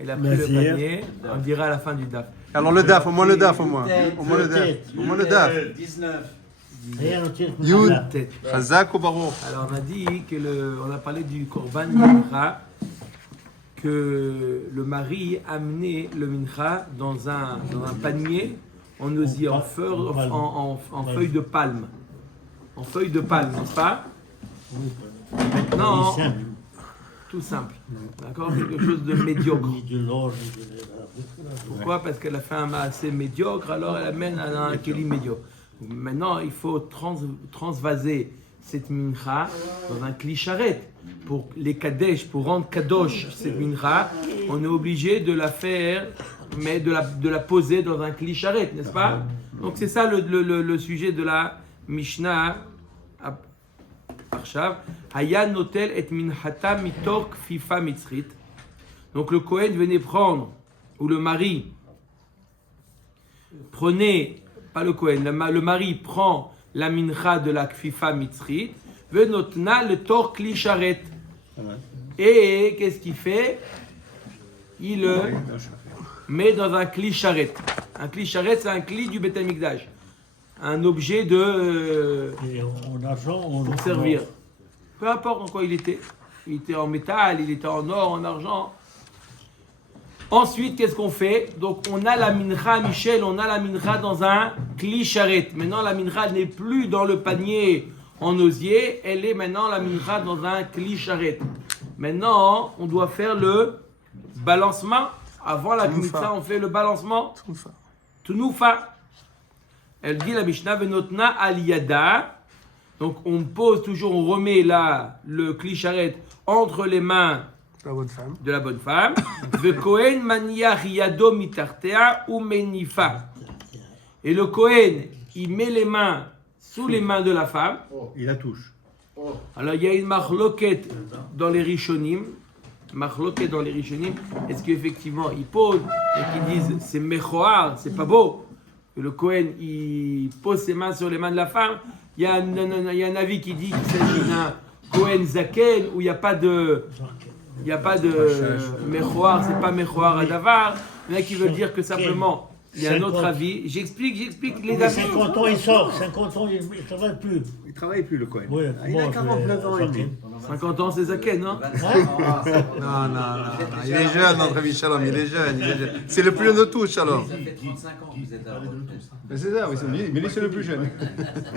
Il a pris le panier, on dira à la fin du DAF. Alors le DAF, au moins le DAF, au moins. Au moins le DAF. Au moins le DAF. 19. Yud, Chazak ou Baruch. Alors on a dit on a parlé du Korban Mincha, que le mari amenait le Mincha dans un panier en osier, en feuille de palme. En feuille de palme, n'est-ce pas? Maintenant, tout simple. D'accord? Quelque chose de médiocre. Pourquoi? Parce qu'elle a fait un assez médiocre, alors elle amène un keli médiocre. Maintenant, il faut transvaser cette mincha dans un kli charet. Pour les kadesh, pour rendre kadosh cette mincha, on est obligé de la faire, mais de la poser dans un kli charet, n'est-ce pas? Donc c'est ça le sujet de la Mishnah. Haya notel et minhata mitor kfifa mitzrit. Donc le Kohen venait prendre, ou le mari prenait, pas le Kohen, le mari prend la mincha de la kfifa mitzrit, venotna le tor kli sharet. Et qu'est-ce qu'il fait? Il le met dans un kli sharet. Un kli sharet, c'est un kli du Beth Amikdash. Un objet de pour servir. Peu importe en quoi il était. Il était en métal, il était en or, en argent. Ensuite, qu'est-ce qu'on fait? Donc, on a la mincha, Michel, on a la mincha dans un kli sharet. Maintenant, la mincha n'est plus dans le panier en osier, elle est maintenant la mincha dans un kli sharet. Maintenant, on doit faire le balancement. Avant la kmitza, on fait le balancement. Tunoufa. Elle dit la Mishnah venotna al yada. Donc on pose toujours, on remet là le kli sharet entre les mains de la bonne femme. Ve kohen maniach yado mitartea ou menifa. Et le kohen, il met les mains sous les mains de la femme. Il la touche. Alors il y a une machloket dans les rishonim. Est-ce qu'effectivement ils posent et qu'ils disent c'est mechoar, c'est pas beau? Le Kohen, il pose ses mains sur les mains de la femme. Il y a un avis qui dit qu'il s'agit d'un Kohen Zaken où il n'y a pas de Mechoar, c'est pas Mechoar à Davar. Il y en a qui veulent dire que simplement, il y a un autre avis. J'explique les avis. 50 ans, il sort. 50 ans, il ne travaille plus. Il ne travaille plus, le Kohen. Oui, il a 49 ans et demi. 50 ans, c'est Zaken, non? Non. Il est jeune, notre ami Shalom, il est jeune. C'est le plus jeune de tous, Shalom. Ça fait 35 ans que vous êtes à la retraite. Mais c'est ça, oui, mais lui, c'est le plus jeune.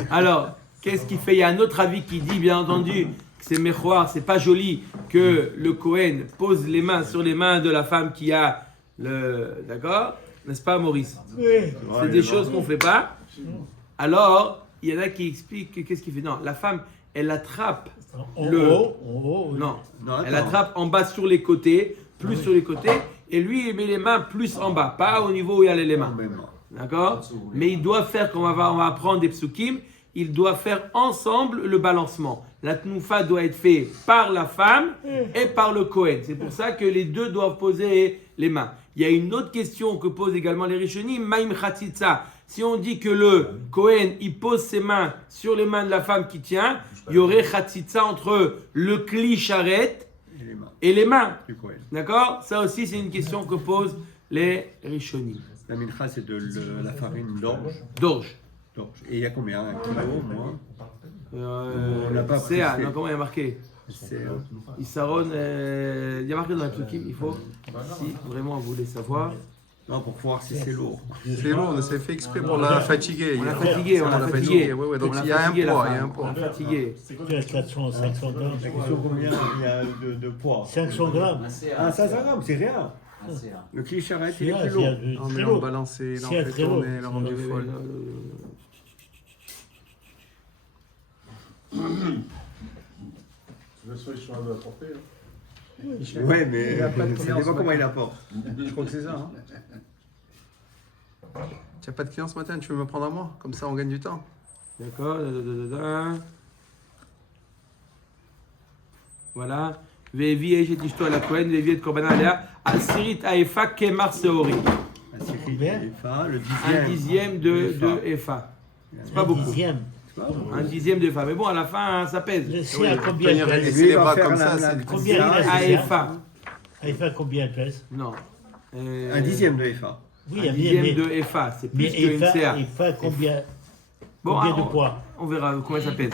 Alors, qu'est-ce qui fait? Il y a un autre avis qui dit, bien entendu, que c'est Mechoar, c'est pas joli que le Kohen pose les mains sur les mains de la femme qui a le. D'accord? N'est-ce pas, Maurice? Oui. C'est des choses qu'on ne fait pas. Alors, il y en a qui expliquent que qu'est-ce qu'il fait? Non, la femme, elle attrape Non, elle attrape en bas sur les côtés, plus sur les côtés, et lui, il met les mains plus en bas, pas au niveau où il y a les mains. D'accord? Mais il doit faire, comme on va apprendre des psukim, il doit faire ensemble le balancement. La tnoufa doit être faite par la femme et par le Kohen. C'est pour ça que les deux doivent poser les mains. Il y a une autre question que posent également les Rishonim, Maïm Khatzitza. Si on dit que le Kohen, il pose ses mains sur les mains de la femme qui tient, il y aurait Khatzitza entre le Kli Sharet et les mains. D'accord? Ça aussi, c'est une question que posent les Rishonim. La mincha, c'est de la farine D'orge. Et il y a combien? Un kilo, moins? On n'a pas CA, non, comment il y a marqué? Isaron, il y a marqué dans la psukim, il faut, si vraiment vous voulez savoir. Non, pour voir si c'est lourd. C'est lourd, c'est fait exprès pour la fatiguer. On l'a fatigué. Oui, donc il y a un poids. On l'a fatigué. C'est 400, 500 grammes. La question combien il y a de poids? 500 grammes. Ah, 500 grammes, c'est rien. Le kli sharet, il est plus lourd. On a balancé, on fait tourner, on a rendu folle. Le soir, ils sont à la portée. Ouais, mais ça dépend comment il apporte. Je crois que c'est ça. Hein. Tu n'as pas de client ce matin, tu veux me prendre à moi? Comme ça, on gagne du temps. D'accord. Voilà. Vevi et Jetishto à la Kohen, Vevi et Korban Alea, Asirit Aefa Kemar Seori. Un dixième de Efa. C'est pas beaucoup. Un dixième de Efa. Mais bon, à la fin, ça pèse. Le à combien? Laisser les bras comme ça, c'est combien à Efa. Il fait combien de pèse? Non. Un dixième de FA. Oui, Un dixième de FA, c'est plus qu'une CA. Il fait combien? Bon, Combien de poids? On verra combien ça pèse.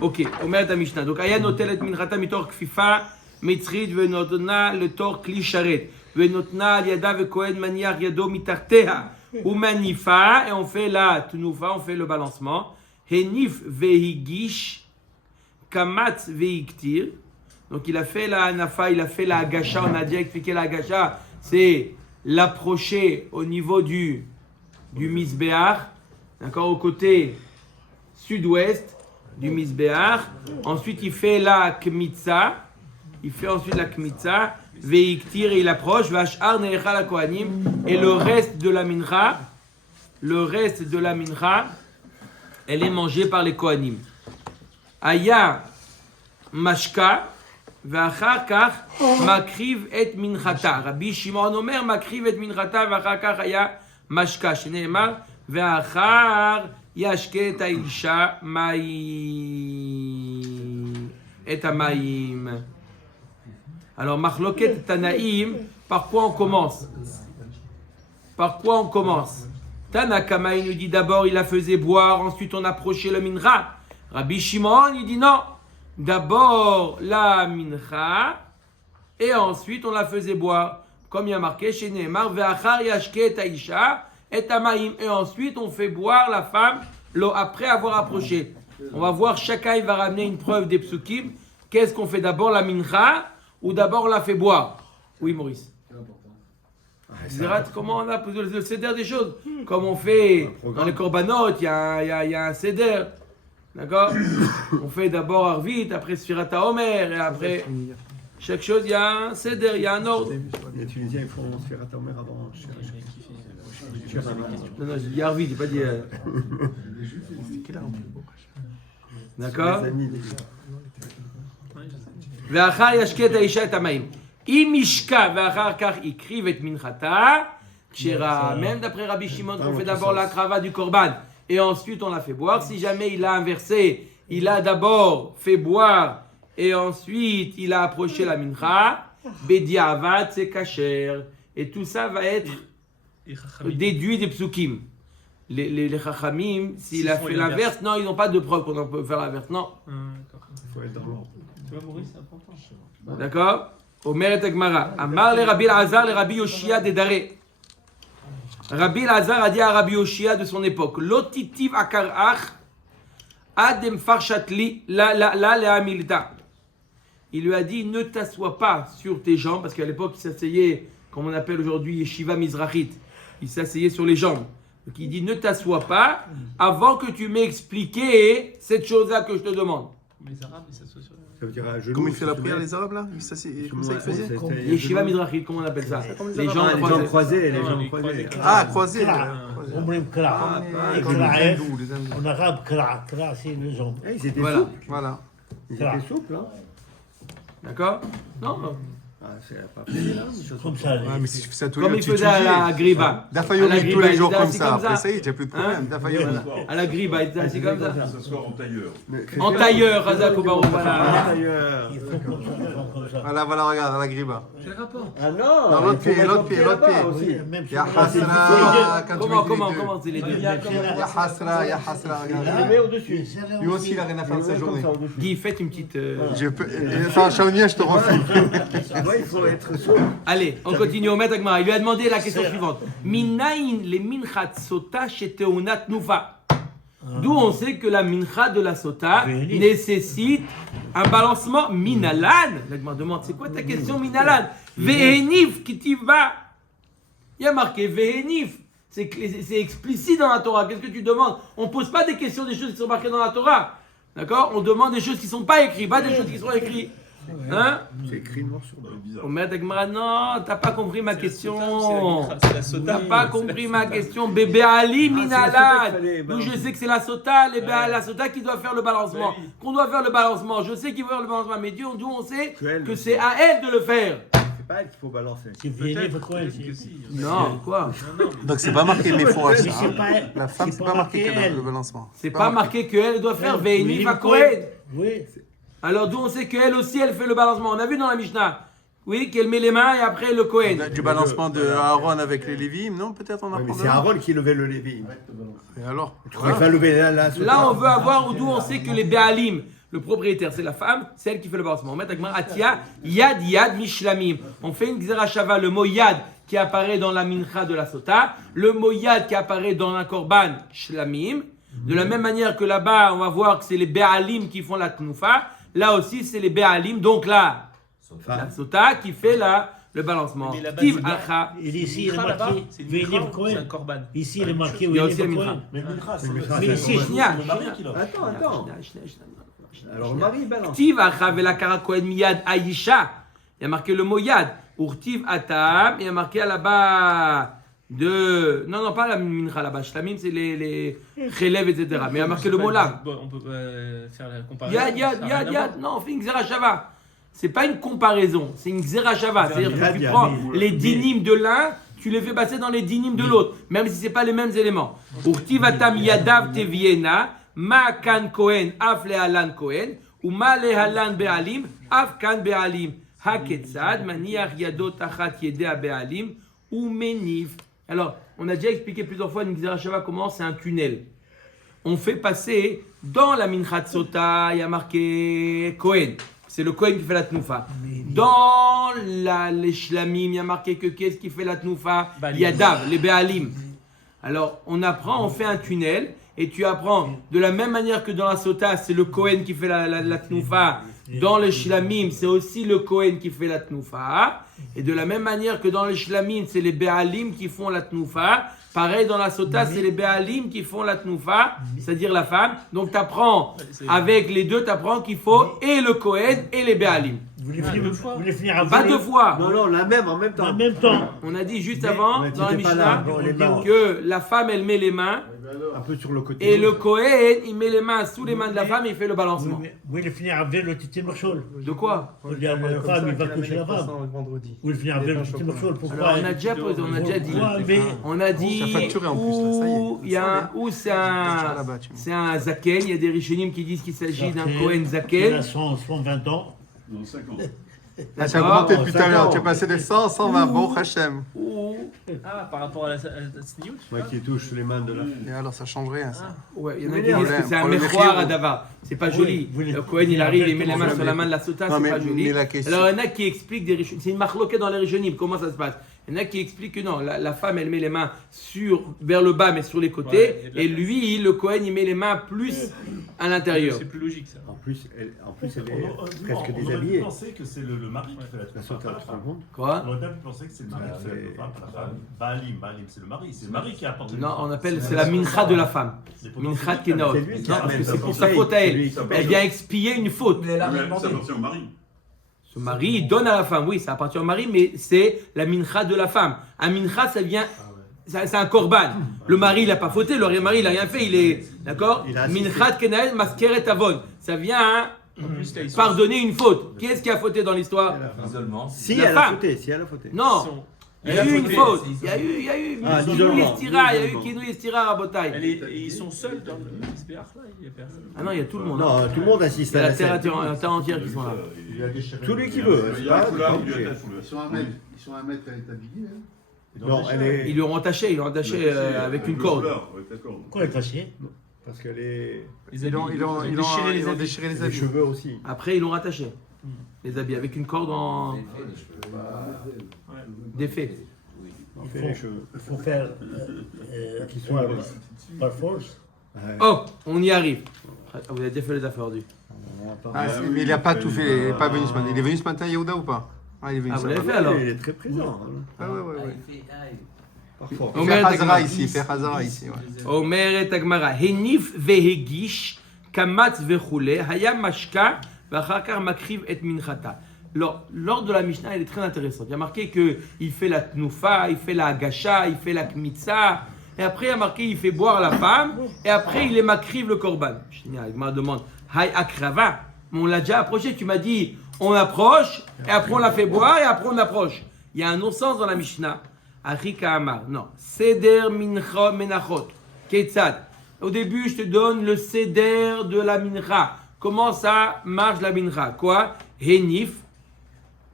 Ok, Omer ta Mishnah. Donc, Aya notel et minchata mitor kfifa mitzrit venotna le tor kli sharet venotna al yada vekohen maniar yado mitarteha ou manifa et on fait la tnufa, on fait le balancement. Henif vehigish kamatz vehiktir. Donc, il a fait la nafa, il a fait la agacha. On a déjà expliqué la agacha. C'est l'approcher au niveau du misbéach, d'accord, au côté sud-ouest du misbéach. Ensuite, il fait la kmitza. Il fait ensuite la kmitza. Veiktir, et il approche. Vashar neecha la kohanim. Et le reste de la mincha, elle est mangée par les kohanim. Aya mashka. ואחר כך מקריב את מנחתה. רבי שמעון אומר מקריב את מנחתה ואחר כך היה משקה, שנאמר ואחר ישקה את האישה את המים. Alors מחלוקת תנאים, par quoi on commence? Tana Kama il nous dit d'abord il la faisait boire, ensuite on approchait le mincha. Rabbi Shimon il dit non. D'abord la mincha et ensuite on la faisait boire. Comme il y a marqué chez Nehemar, ve'achar yashke et aisha et amaim. Et ensuite on fait boire la femme après avoir approché. On va voir, chacun il va ramener une preuve des psukim. Qu'est-ce qu'on fait d'abord, la mincha ou d'abord on la fait boire? Oui Maurice. Comment on a le seder des choses? Comme on fait dans les korbanot, il y a un seder. D'accord? On fait d'abord Arvit, après Sfirat HaOmer, et après chaque chose, il y a un seder, il y a un ordre. Les Tunisiens ils font Sfirat HaOmer avant. Non, j'ai dit Arvit, j'ai pas dit. D'accord? Ve'achar yashket ha'isha et ha'mayim. Im ishka ve'achar kach ikriv et minchata. Même d'après Rabbi Shimon, on fait d'abord la krava du korban. Et ensuite on la fait boire. Si jamais il a inversé, il a d'abord fait boire et ensuite il a approché la mincha, bediavad c'est kasher. Et tout ça va être déduit des psukim. Les chachamim, s'il a fait l'inverse, non, ils n'ont pas de preuve qu'on peut faire l'inverse, non. Il faut être dans l'ordre. Tu vois, Maurice, c'est important. D'accord? Omer et Gemara. Amar le Rabbi Elazar, le Rabbi Yoshia de Daré. Rabbi Elazar a dit à Rabbi Yoshia de son époque, Lotitiv akarach adem farshatli la lehamilta. Il lui a dit, ne t'assois pas sur tes jambes, parce qu'à l'époque il s'asseyait, comme on appelle aujourd'hui Yeshiva Mizrachit, il s'asseyait sur les jambes. Donc il dit, ne t'assois pas avant que tu m'aies expliqué cette chose-là que je te demande. Mais les Arabes, ils s'assoient sur Ça veut dire à genoux. Comment il fait la prière, les Arabes là? Ça, comme ça il faisait? Yeshiva Mizrachit, comment on appelle ça? Les Les jambes jambes croisées. croisées, les jambes les croisées. croisés. Ah, croisé. אומרים קרע. Comme les hindous, les hindous. En arabe, קרע. קרע, c'est une jambe. Eh, ils étaient Voilà. souples. Voilà. Ils étaient souples, hein. D'accord? Non. Ah, c'est pas facile, hein. Comme ça. Ouais, mais si tu fais ça tous Comme les il jours, faisait à la griba. Dafayomi À la tous griba, les jours il était comme assis ça. comme ça. Après ça, il n'y a plus de problème. Hein? Dafayomi. À la griba, il était assis comme ça. S'asseoir en tailleur. En tailleur, Razak Obarou. Voilà. Ailleurs. Il faut comme ça, ils font comme ça. Voilà, voilà, regarde, à la griba. Quel rapport? Ah non. Non, l'autre pied, l'autre pied, l'autre pied. aussi. Même Ya si- Hasra, quand tu mets les deux. Comment c'est les deux? Ya Hasra, Il regarde. met au-dessus. Lui aussi, il a rien à faire de sa journée. Guy, faites une petite. Je peux. Enfin, Chamonix, je te refuse. Ouais, il faut être souple. Allez, on continue au maître Agmara. Il lui a demandé la question suivante. Minaïn le minchat sota chez Teonat Nufa. D'où on sait que la mincha de la sota nécessite un balancement minalan. L'Agmara demande, c'est quoi ta question minalan? Vehenif kitiva. Il y a marqué vehenif. C'est explicite dans la Torah. Qu'est-ce que tu demandes? On ne pose pas des questions des choses qui sont marquées dans la Torah. D'accord? On demande des choses qui ne sont pas écrites, pas des choses qui sont écrites. Hein? C'est écrit noir sur blanc. Au maître Agmara, non, t'as pas compris ma question. C'est la sota. T'as pas compris ma question. Bébé Ali Minalad. D'où je sais que c'est la sota, la sota qui doit faire le balancement. Qu'on doit faire le balancement. Je sais qu'il va faire le balancement. Mais d'où on sait que c'est à elle de le faire. C'est pas elle qu'il faut balancer. C'est Viennet, pourquoi elle- Non, quoi? Donc c'est pas marqué mes fois. Mais c'est pas elle. La femme, c'est pas marqué qu'elle a le balancement. C'est pas marqué qu'elle doit faire Oui, Ve'enif HaKohen. Oui. Alors d'où on sait qu'elle aussi elle fait le balancement. On a vu dans la Mishnah. Oui, qu'elle met les mains et après le Kohen. Du balancement de Aaron avec les Lévi'im, non? Peut-être on Ouais, mais apprend. c'est Aaron qui levait le Lévi. Et alors? Tu crois qu'il va lever la Là, on veut avoir d'où on sait que les Béalim, le propriétaire, c'est la femme, c'est elle qui fait le balancement. On met avec Atia, Yad, Yad, Mishlamim. On fait une Xerashava, le mot Yad qui apparaît dans la mincha de la sota, le mot Yad qui apparaît dans un korban, Shlamim. De la même manière que là-bas, on va voir que c'est les Béalim qui font la Tnoufa. Là aussi, c'est les Béalim, donc là, la sota qui fait le balancement. Mais là-bas, Tiv c'est bien. Acha. Et ici, il est Là-bas, marqué c'est une Vélim mincha ou c'est un Cohen. korban. Ici, il est marqué Il y a aussi la Vélim mincha. Cohen. Mais le mincha, c'est mincha, le c'est Si, le Shnia, le mari qui l'a. Attends. Alors le mari il balance. Tiv Acha velakara Kohen miyad Aisha. Il y a marqué le mot Yad. Urtiv Atam. Il y a marqué là-bas non, pas la mincha là-bas. Shlamim, c'est les chelev, etc. Mais il y a marqué le mot là. Bon, on peut faire la comparaison. Yad. Non, on fait une xerashava. C'est pas une comparaison, c'est une xerashava. C'est-à-dire que tu Yad, prends mais- les dynimes de l'un, tu les fais passer dans les dynimes de l'autre, même si c'est pas les mêmes éléments. Urtiv Atam Yadav Teviena. Ma kan Kohen, af lehalan Kohen, ou ma lehalan Be'alim, af kan Be'alim. Haketzad, maniach yadot achat yedea Be'alim, ou menif. Alors, on a déjà expliqué plusieurs fois une Xerashava comment c'est un tunnel. On fait passer dans la Minchat Sota, il y a marqué Kohen. C'est le Kohen qui fait la Tnoufa. Dans les Shlamim, il y a marqué que qu'est-ce qui fait la Tnoufa? Baalim. Yadav, les Be'alim. Alors, on apprend, on fait un tunnel, et tu apprends de la même manière que dans la Sota, c'est le Kohen qui fait la Tnoufa. Dans le Shlamim, c'est aussi le Kohen qui fait la Tnoufa. Et de la même manière que dans le Shlamim, c'est les Béalim qui font la Tnoufa. Pareil, dans la Sota, c'est les Béalim qui font la Tnoufa, c'est-à-dire la femme. Donc, tu apprends avec les deux, tu apprends qu'il faut et le Kohen et les Béalim. Vous voulez finir à Pas deux fois. Non, la même en même temps. En même temps. On a dit juste avant, mais dans la t'étais pas là. Mishnah, Bon, les mains. que la femme, elle met les mains. Un peu sur le côté. Et le Kohen, il met les mains sous les mains de la femme et il fait le balancement. Vous voulez finir avec le petit morceau. De quoi? La femme, il va coucher la femme. Vendredi. Vous voulez finir avec le petit morceau. Pourquoi Alors, on a déjà posé, on a déjà dit. Pourquoi, mais On a dit Ça facturé en plus, là, ça y est. où il y a où c'est un zaken. Il y a des rishonim qui disent qu'il s'agit d'un Kohen il zaken. a 120 ans. Non, 50. Là, tu as augmenté depuis tout à l'heure. Tu es passé de 100 à 120. Bon, Hachem. Ah, par rapport à la sniout. Ouais, qui touche les mains de la. Et alors, ça change rien, ça. Ouais, il y en a qui Mais disent que c'est un pour le méchoir Mechir, à Davar. C'est pas joli. vous les- Le Kohen, il arrive, il met les mains Exactement. sur la main de la sota, Non, c'est mais- pas joli. mais la question- Alors, il y en a qui expliquent des rishonim. C'est une marloquette dans les rishonim. Comment ça se passe? Il y en a qui expliquent que non, la femme, elle met les mains vers le bas, mais sur les côtés. Ouais, et de la Et lui, le Kohen, il met les mains plus à l'intérieur. C'est plus logique ça. En plus, elle est On presque aurait pu déshabillée. penser que c'est le mari qui fait la La sauta, sauta, pas la tu te rends femme. compte? Quoi? On aurait bien pu penser que c'est le mari qui fait la femme. Baalim, c'est le mari. C'est le mari qui apporte le Non, on appelle, c'est la mincha de la femme. Mincha Kenaot. C'est lui qui Non, parce que amène, c'est pour ça sa paye. faute à C'est elle. lui qui paye. Elle vient expier une faute. Mais là, Ça appartient au mari. Son mari, il donne à la femme. Oui, ça appartient au mari, mais c'est la mincha de la femme. Un mincha, ça vient. C'est un korban. Le mari, il n'a pas fauté. Le mari, il n'a rien fait. Il est. D'accord? Il a assisté. Minchat Kenael Maskeret Avon. Ça vient En plus, là, ils sont- pardonner une faute. Qui est-ce qui a fauté dans l'histoire? L'isolement. Si La elle a femme. fauté, si elle a fauté. Non. Il y a Elle a eu une fauté. faute. Il y a eu. Ah, Kinouï l'isolement. Estira. Il y a eu Kinouï Estira Rabotai. Et ils sont seuls dans le SBR là, il y a personne. Ah non, il y a tout le monde. Non, tout le monde assiste Il y a à la la terre scène. entière qui sont là. Il a déchiré. Tout lui qui veut. Il C'est y a un pas foulard, il obligé. lui attache, on lui Ils sont un mètre établi. Non, elle est. Ils lui ont attaché, avec une corde. Pourquoi elle est fâchée? Parce qu'elle est. Les Ils ont habits, déchiré les habits. déchiré les Les habits. cheveux aussi. Après, ils l'ont rattaché. Les habits avec une corde en défait. Il fait les cheveux. Il faut faire qu'il soit par force. Ouais. Oh, on y arrive. Ah, vous avez déjà fait les affaires du. Ah, mais il n'a pas tout fait. Il n'est pas venu ce matin. Il est venu ce matin, Yehuda, ou pas? Ah, il est venu Ah, ce vous l'avez matin. fait alors? Il est très présent. hein. Ah, ouais. Parfois. Il Omer fait Hazara Tagmara. ici. Il fait Hazara ici. Ouais. Omer Tagmara. Henif vehegish kamatz vechule hayam mashka vachakar makriv et minchata. L'ordre de la Mishnah, elle est très intéressante. Il y a marqué qu'il fait la tnoufa, il fait la agacha, il fait la kmitza. Et après, il y a marqué il fait boire la femme. Et après, il est makriv le korban. Il me demande, hay akrava. Mais on l'a déjà approché. Tu m'as dit, on approche, et après on la fait boire, et après on approche. Il y a un non-sens dans la Mishnah. Arika Amar. Non. Seder mincha menachot. Ketzad. Au début, je te donne le seder de la mincha. Comment ça marche la mincha? Quoi? Henif.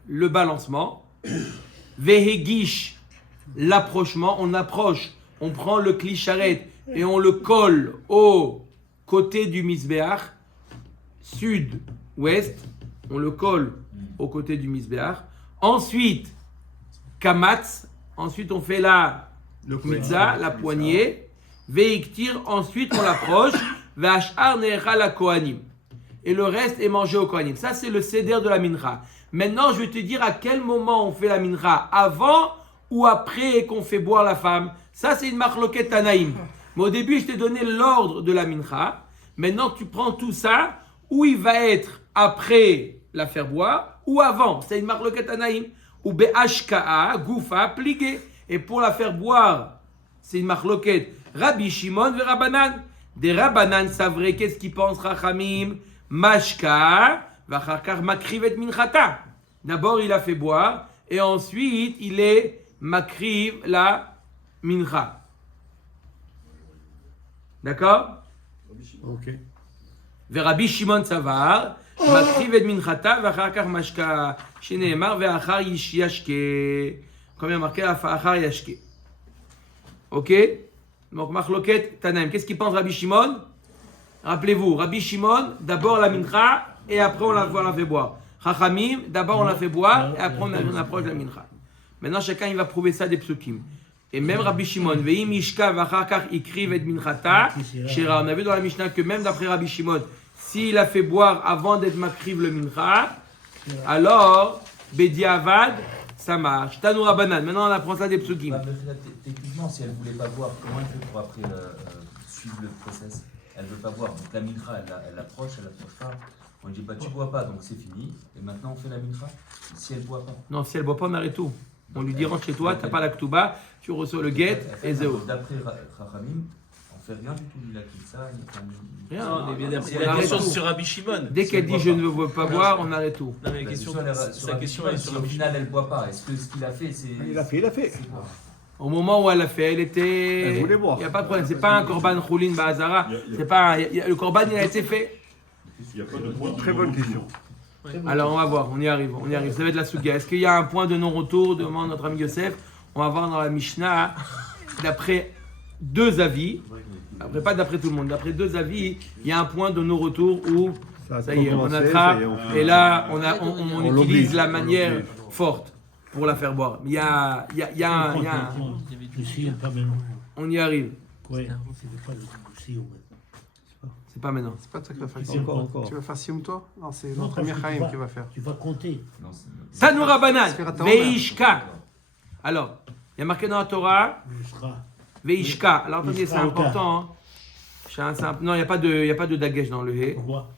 le balancement. Vehegish, l'approchement. On approche, on prend le kli sharet et on le colle au côté du misbéach, sud-ouest. On le colle au côté du misbéach. Ensuite, kamatz. Ensuite, on fait la mitzah, la poignée. Veiktir. Ensuite, on l'approche. Ve'ashar ne'echa la kohanim. Et le reste est mangé au kohanim. Ça, c'est le seder de la mincha. Maintenant, je vais te dire à quel moment on fait la mincha. Avant ou après qu'on fait boire la femme. Ça, c'est une marloquette tanaïm. Mais au début, je t'ai donné l'ordre de la mincha. Maintenant, tu prends tout ça, où il va être après la faire boire, ou avant. C'est une marloquette tanaïm. Ou be'ashka'a, goufa, pligué. Et pour la faire boire, c'est une marloquette. Rabbi Shimon ve Rabbanan. Des Rabbanan savraient qu'est-ce qu'ils pensent, Rachamim. Mashka, vachakar makriv et minchata. D'abord, il a fait boire, et ensuite, il est makriv la mincha. D'accord? Ok. Rabbi Shimon savar, makriv et minchata, vachakar mashka. Sheneemar, ve'achar yashke. Comme il y a marqué, achar yashke. Ok? Donc, machloket tanaim. Qu'est-ce qu'il pense Rabbi Shimon? Rappelez-vous, Rabbi Shimon, d'abord la mincha, et après on la fait boire. Chachamim, d'abord on la fait boire, et après on approche la mincha. Maintenant, chacun il va prouver ça des psukim. Et même Rabbi Shimon, ve'im ishka v'achakach ikriv et minchata, shira. On a vu dans la Mishnah que même d'après Rabbi Shimon, s'il a fait boire avant d'être makriv le mincha, alors, bediavad, ça marche. Tanu Rabbanan. Maintenant, on apprend ça des psukim. Techniquement, si elle ne voulait pas boire, comment elle fait pour après suivre le process? Elle ne veut pas boire. Donc la mincha, elle approche pas. On ne dit pas tu bois pas, donc c'est fini. Et maintenant on fait la mincha. Si elle ne boit pas. Non, si elle ne boit pas, on arrête tout. On lui dit rentre chez toi, tu n'as pas la ktuba, tu reçois le guet et zéro. D'après Chachamim, on fait rien du tout, ni la kitsa, ni Rien. Non, mais On la arrête question tout. sur Rabbi Shimon. Dès qu'elle dit je ne veux pas boire, on arrête tout. Non, mais la question, sa question est sur au Rabbi final Shimon. elle ne boit pas. Est-ce que ce qu'il a fait, c'est. Il a fait. c'est quoi? Au moment où elle l'a fait, elle était. Elle voulait boire. Il n'y a pas de problème. C'est pas un korban choulin ba'azara. C'est pas le korban, il a été fait. Il n'y a pas de point. Très bonne question. Alors on va voir, on y arrive. Ça va être la sugia. Est-ce qu'il y a un point de non-retour demande notre ami Yosef. On va voir dans la Mishnah, d'après deux avis, après pas d'après tout le monde, d'après deux avis, il y a un point de non-retour où ça y est, on attrape et là on utilise la manière forte pour la faire boire. Il y a un. On y arrive. Oui. C'est pas maintenant. C'est pas toi qui vas faire C'est encore. Tu vas faire Sioum toi? Non, c'est Non, notre parce ami que Chaim qui va faire. Tu vas compter. Non, c'est- Tanu Rabbanan, Sfirata Veishka. Alors, il y a marqué dans la Torah, Il sera. Veishka. Alors attendez, c'est Yishka important. Hein. Non, il n'y a pas de dagesh dans le he. Pourquoi?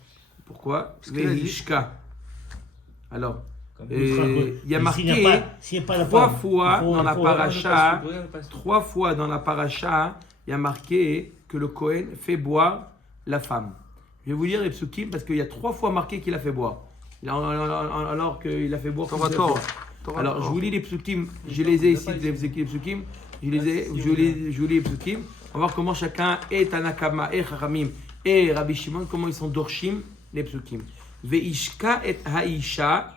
Pourquoi? qu'il a dit. Veishka. Alors, Comme- il y a Mais marqué s'il n'y a pas la trois femme, fois il faut- dans la il faut- paracha, trois fois dans la paracha, il y a marqué que le Kohen fait boire la femme. Je vais vous lire les psukim parce qu'il y a trois fois marqué qu'il a fait boire. Alors qu'il a fait boire. Torah plusieurs Torah. fois. Alors, je vous lis les psukim. Je les ai ici, les psukim. Je vous lis les psukim. On va voir comment chacun est Tanakama et Chachamim et Rabbi Shimon, comment ils sont dorshim les psukim. Veishka et haisha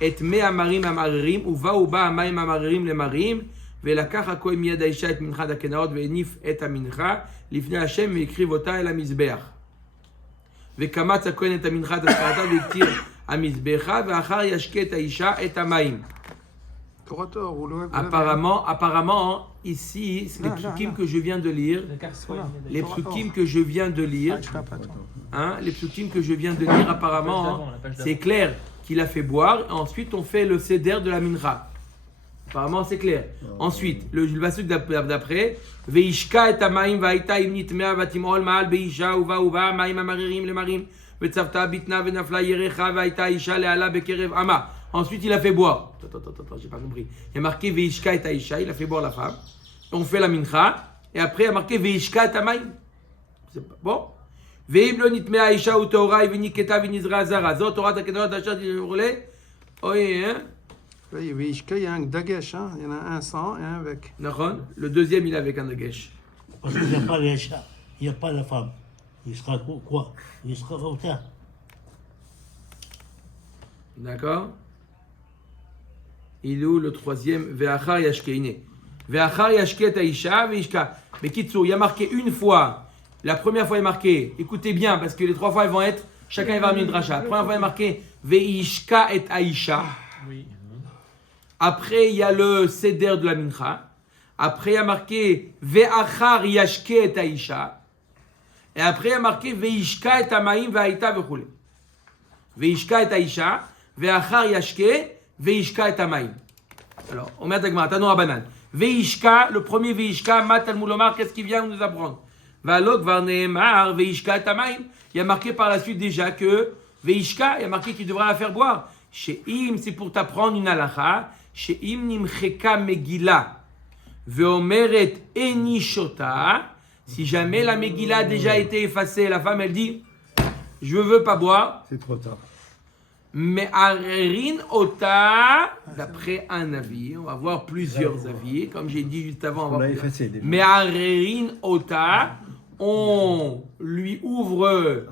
et me amarim amarim uva uba amaim amarim lemarim ולקח הכהן מיד האישה את מנחת הקנאות והניף את המנחה לפני השם והקריב אותה אל המזבח. וקמץ הכהן את המנחת הזכרתה והקטיר המזבחה ואחר ישקה את האישה את המים. Torah Torah, ou le Apparemment, ici, c'est les psukim que je viens de lire. Les psukim que je viens de lire. Les psukim que je viens de lire, apparemment, c'est clair qu'il a fait boire. Et ensuite, on fait le seder de la mincha. Apparemment, c'est clair. Ensuite, le pasuk d'après, Veishka et amaim vaïta im nitmea vatimol maal beisha uva maim amaririm lemarim vetzavta bitna venafla yerecha vaïta isha leala bekerev ama. Ensuite, il a fait boire. Attends, j'ai pas compris. Il y a marqué Veishka et Aisha, il a fait boire la femme. On fait la mincha. Et après, il y a marqué Veishka et amaim. C'est pas bon. Veim lo nitmea Aisha ou Torah viniketa vinizra zara. Zot Torah takenot achat roulé. Oui, hein. Oui, il y a un dagesh, hein. Il y en a un sans et un avec. Nahon. Le deuxième, il est avec un dagesh. Parce qu'il n'y a pas les chats, il n'y a pas la femme. Il sera quoi? Il sera autant. D'accord. Il est où le troisième? Ve'achar yashke, iné. Ve'achar yashke taisha ve'ishka. Mais Kitsour, il y a marqué une fois. La première fois, il est marqué, écoutez bien, parce que les 3 fois, ils vont être, chacun il va amener une dracha. La première fois, il est marqué ve'ishka et aisha. Oui. Après, il y a le seder de la mincha. Après, il y a marqué ve'achar yashke et aisha. Et après, il y a marqué ve'ishka et amaim ve'aita ve'choule. Ve'ishka et aisha, ve'achar yashke, ve'ishka et amaim. Alors, on met à Tagmara, Tanou Rabanan. Ve'ishka, le premier ve'ishka, mat al moulomar, qu'est-ce qui vient nous apprendre? Va'alok varneemar, ve'ishka et amaim. Il y a marqué par la suite déjà que ve'ishka, il y a marqué qu'il devra la faire boire. Chez Im, c'est pour t'apprendre une halacha. Chez Im nimcheka megillah. Ve'omeret enishota. Si jamais la Megillah a déjà été effacée, la femme elle dit je veux pas boire. C'est trop tard. Mais Arin Ota, d'après un avis, on va voir plusieurs avis, comme j'ai dit juste avant. On l'a effacé déjà. Mais Arin Ota, on lui ouvre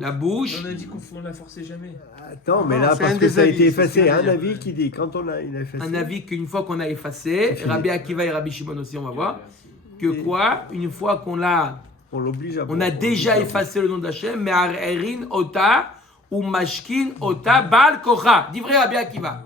la bouche. On a dit qu'on la forçait jamais. Attends, mais Non, là, c'est parce un que des ça a avis, été c'est ce effacé. qu'il a Un dit. avis qui dit, quand il a effacé. Un avis qu'une fois qu'on a effacé, Rabbi Akiva et Rabbi Shimon aussi, on va voir, que quoi, une fois qu'on l'a, On l'oblige à on a déjà effacé le nom d'Hachem, mais Arin Ota ou Mashkin Ota Baal Kocha. Dit vrai Rabbi Akiva.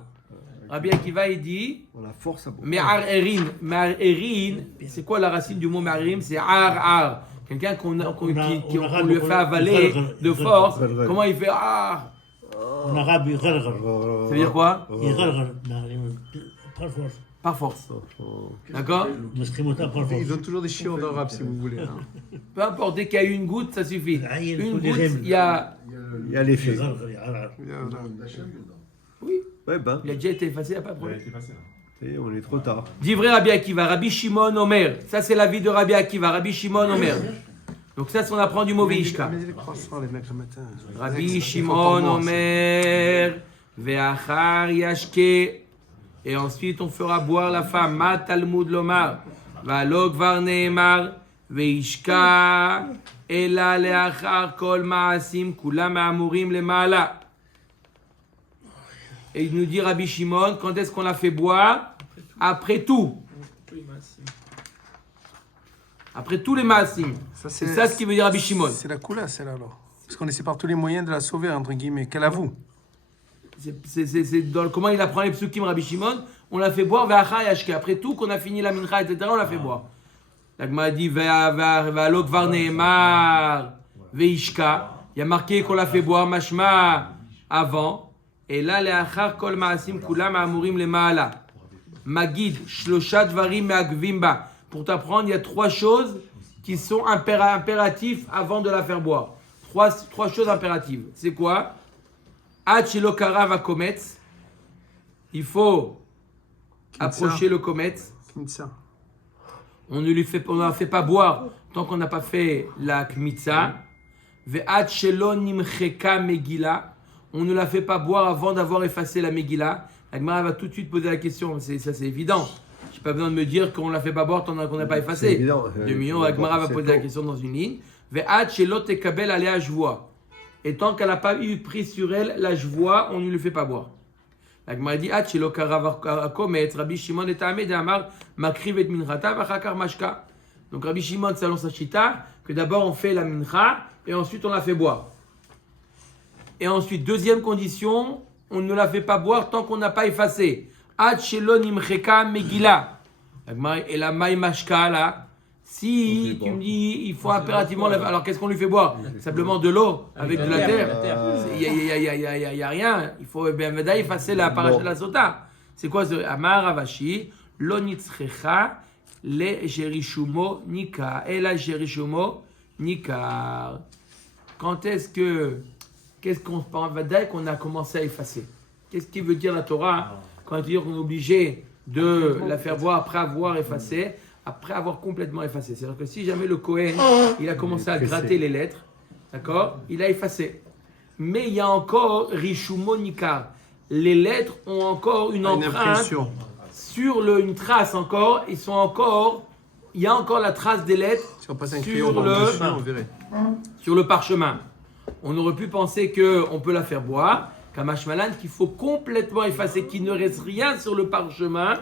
Rabbi Akiva il dit, On la force à boire. Me'arerin, c'est quoi la racine du mot Me'arerin? C'est ar. Quelqu'un qu'on lui fait avaler de force. Comment il fait ar? En arabe, il Ça veut dire quoi? par force. Par force. D'accord? Par force. Ils donnent toujours des chiens d'arabe si vous voulez. hein. Peu importe, dès qu'il y a une goutte, ça suffit. il Une faut des goutte, règles. il y a. Il y a l'effet. Oui, Ouais, ben, il a déjà été effacé, il n'y a pas de Il a problème. été passé là. on est trop tard. Dit vrai Rabbi Akiva, Rabbi Shimon Omer. Ça, c'est l'avis de Rabbi Akiva, Rabbi Shimon Omer. Donc, ça, c'est on apprend du mot Veishka. Mais les croissants, les mecs, le matin. Rabbi Shimon Omer, Ve'achar Yashke. Et ensuite, on fera boire la femme. Ma Talmud Lomar, Va'alok var Neemar, Veishka, Ela le'achar kol ma'asim, kulam ma'amurim le'ma'ala. Et il nous dit Rabbi Shimon, quand est-ce qu'on l'a fait boire? Après tout. Après tous les ma'asim. C'est ça ce qui veut dire Rabbi Shimon. C'est la coula, celle-là, alors. Parce qu'on essaie par tous les moyens de la sauver, entre guillemets. Qu'elle avoue. C'est dans comment il apprend les psukim Rabbi Shimon, on l'a fait boire ve'achar yashke. Après tout, qu'on a fini la mincha, etc., on l'a fait boire. La Gemara dit ve'alok var neemar ve'ishka. Il y a marqué qu'on l'a fait boire mashma avant. Et là, le'achar kol ma'asim kulam ma'amurim le'ma'ala. Magid shlosha dvarim me'agvim ba. Pour t'apprendre, il y a 3 choses qui sont impératifs avant de la faire boire. 3 choses impératives. C'est quoi? Hachilokara va kometz. Il faut approcher le kometz. Kmitsa. On ne la fait pas boire tant qu'on n'a pas fait la kmitza. Ve'achelo nimcheka megila. On ne la fait pas boire avant d'avoir effacé la megila. La Gemara va tout de suite poser la question. Ça, c'est évident. Je n'ai pas besoin de me dire qu'on ne la fait pas boire tant qu'on n'a pas effacé. C'est évident. 2 millions, la Gemara va poser la question dans une ligne. Ve'achelo tekabel alea jvoa. Et tant qu'elle n'a pas eu pris sur elle la jvoa, on ne lui fait pas boire. La Gemara dit Hachelo kara kometz. Rabbi Shimon et Ahmed Amar makriv et minchata v'achakar mashka. Donc Rabbi Shimon selon sa chita que d'abord on fait la mincha et ensuite on la fait boire. Et ensuite deuxième condition, on ne la fait pas boire tant qu'on n'a pas effacé. Hachelo nimcheka megila. La Gemara et la maï mashka là. Si tu me dis il faut impérativement alors qu'est-ce qu'on lui fait boire? Simplement de l'eau avec de la terre. Il y a rien. Il faut bien effacer la paracha de la sota. C'est quoi ce Amar Ravashi lo nitzchecha le jerishumo nikar et la jerishumo nikar. Quand est-ce qu'on qu'on a commencé à effacer? Qu'est-ce qui veut dire la Torah quand il dit qu'on est obligé de la faire boire après avoir effacé? Après avoir complètement effacé. C'est-à-dire que si jamais le Kohen, il a commencé à gratter les lettres, d'accord, il a effacé. Mais il y a encore Rishumo Nikar. Les lettres ont encore une empreinte sur une trace encore. Il y a encore la trace des lettres Si on passe un crayon dans le chemin, on verrait. sur le parchemin. On aurait pu penser qu'on peut la faire boire, Kamashmalan qu'il faut complètement effacer, qu'il ne reste rien sur le parchemin.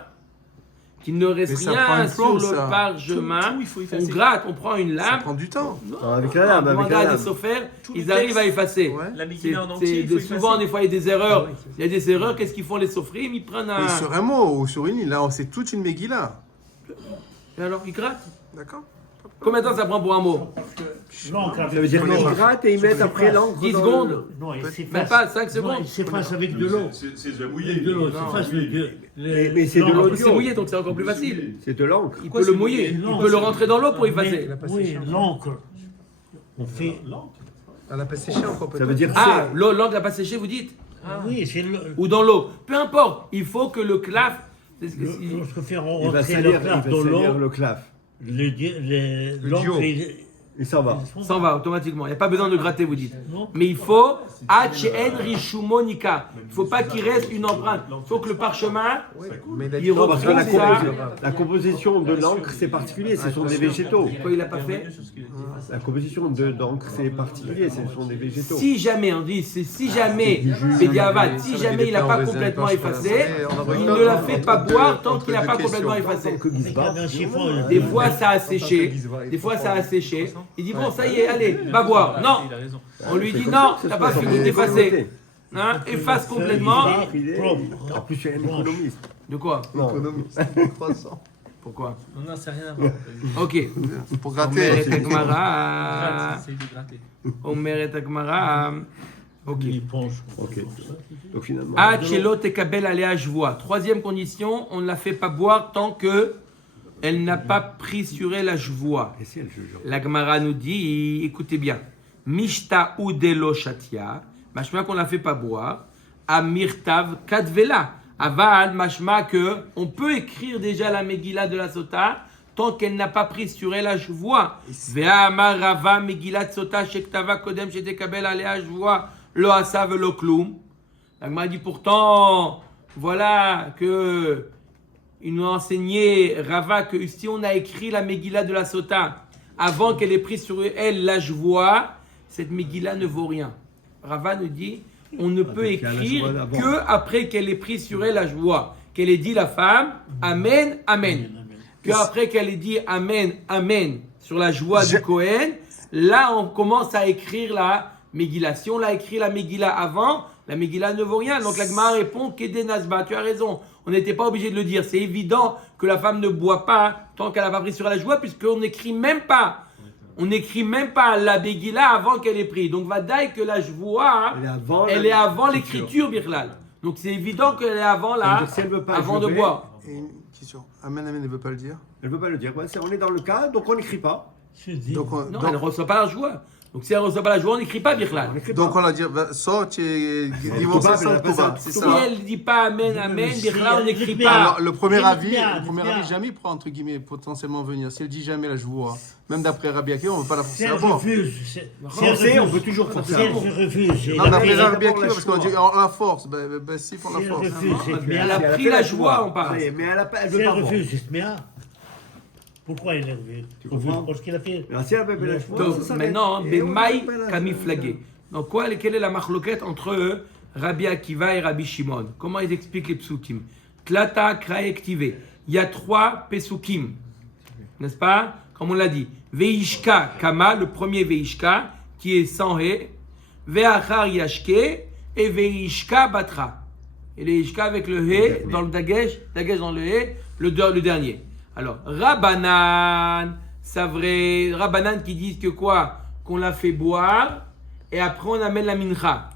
Qu'il ne reste Mais ça prend rien une sur plombe, le ça. parchemin. Tout, il faut effacer. On gratte, on prend une Ça lame. prend du temps. Non, Avec la lame, avec demandez la à lame. des sophères, Tous les ils arrivent textes. à effacer. Ouais. La Megillah en entier, il faut effacer. Souvent, des fois, il y a des erreurs. Il y a des erreurs, qu'est-ce qu'ils font les sophrim? Ils prennent un. Oui, sur un mot ou sur une ligne, là, c'est toute une Megillah. Et alors, ils grattent. D'accord. Combien de temps ça prend pour un mot? L'encre Ça veut dire qu'ils grattent et ils mettent après l'encre. 10 dans secondes. Non, il s'efface. Même pas 5 Non, secondes. il s'efface avec de l'eau. C'est déjà Avec mouillé. de l'eau, il Non. s'efface Mais c'est de l'encre. l'eau. Après, c'est mouillé, donc c'est encore plus facile. C'est de l'encre. Il peut le mouiller. Il peut le rentrer dans l'eau pour effacer. Oui, l'encre. On fait. Elle a pas séché encore peut-être. Ça veut dire Ah, l'encre n'a pas séché, vous dites? Oui, c'est le. Ou dans l'eau. Peu importe. Il faut que le claf. Lorsque faire il va rentrer salir, le il va claf dans salir l'eau, le claf. l'encre, duo. Il s'en va. S'en va automatiquement. Il n'y a pas besoin de gratter, vous dites. Non. Mais il faut HN Rishumonika. Il ne faut pas qu'il reste une empreinte. Il faut que le parchemin, Mais il a il dit Non, parce que retrouve ça. la composition de l'encre, c'est particulier, ce sont des végétaux. Pourquoi il n'a pas fait? La composition d'encre, c'est particulier, ce sont des végétaux. Si jamais, on dit, c'est si jamais, Bediavad, si jamais il n'a pas complètement effacé, il ne la fait pas boire tant qu'il n'a pas complètement effacé. Des fois, ça a séché. Des fois, ça a séché. Il dit, bon, ça y est, allez, va boire. Non. Il a raison. On lui dit, non, t'as pas fini d'effacer. Hein, efface complètement. En plus, tu es un économiste. De quoi? Non. croissant. Pourquoi? Non, c'est rien à voir. Ok. Pour Omer gratter. et Agmara. C'est de gratter. Omer et Agmara. Ok. Ok. Donc finalement. Ah, Tchelo Tekabel Aléa Jvoa. Troisième condition, on ne la fait pas boire tant que elle n'a pas pris sur elle la Jvoa. Et si elle juge. La Gemara nous dit, écoutez bien, Mishta Udelo Shatia, machma qu'on ne la fait pas boire, Amirtav Kadvela, Aval, machma que on peut écrire déjà la Megillah de la Sota tant qu'elle n'a pas pris sur elle la Jvoa. Ve'amar Rava Megillat Sota Shektava Kodem Shetekabel Alea Jvoa Lo Asav Lo Klum. La Gemara dit pourtant, voilà que il nous a enseigné, Rava, que si on a écrit la Megillah de la Sota avant qu'elle ait pris sur elle la Jvoa, cette Megillah ne vaut rien. Rava nous dit, on ne peut écrire que après qu'elle ait pris sur elle la Jvoa, qu'elle ait dit la femme, Amen, Amen. Que après qu'elle ait dit Amen, Amen sur la joie du Kohen, là on commence à écrire la Megillah. Si on l'a écrit la Megillah avant, la Megillah ne vaut rien. Donc la Gemara répond Kede Nazba, tu as raison. On n'était pas obligé de le dire. C'est évident que la femme ne boit pas tant qu'elle n'a pas pris sur la joie, puisqu'on n'écrit même pas. On n'écrit même pas la Megillah avant qu'elle ait pris. Donc Vadaï que la joie, elle est avant l'écriture, Birlal. Donc c'est évident qu'elle est avant avant de boire. Et une question. Amen, Amen ne veut pas le dire. Elle ne veut pas le dire. Ouais, on est dans le cas, donc on n'écrit pas. Donc on, Non, elle ne reçoit pas la joie. Donc si elle ne reçoit pas la joie, on n'écrit pas Birlal. donc on va dire, sort, tu es divorcé sans Touba. C'est Si ça. elle ne dit pas Amen, Amen, Birlal, on n'écrit Mais pas. Alors, le premier avis, bien. jamais prend entre guillemets potentiellement venir. Si elle dit jamais là, je vois. Même d'après Rabbi Akiva, on ne veut pas la Si forcer à elle boire. refuse, Forcer, on peut toujours si forcer à elle boire. se refuse, Non, d'après elle a Rabbi d'abord Akiva, la parce qu'on dit joie. on la force. Ben si, on la si elle force. refuse, c'est Mais elle a Si pris fait la joie, on parle. Mais elle Si veut elle pas boire. refuse, c'est Sméa. Pourquoi elle refuse? comprends Parce qu'il a fait. Alors, si elle veut la joie, Donc, ça s'arrête. maintenant, Et on Bemaï appelle la- Kamiflagé. Donc, quelle est la machloquette entre Rabbi Akiva et Rabbi Shimon? Comment ils expliquent les psukim? Tlata, Kraektive. Il y a 3 pesukim, n'est-ce pas? Comme on l'a dit. Veishka Kama, le premier Veishka, qui est sans He. Veachar Yashke et Veishka Batra. Et le Ishka avec le He dans le Dagesh dans le He, le dernier. Alors, Rabbanan, c'est vrai, Rabbanan qui disent que quoi? Qu'on la fait boire et après on amène la mincha.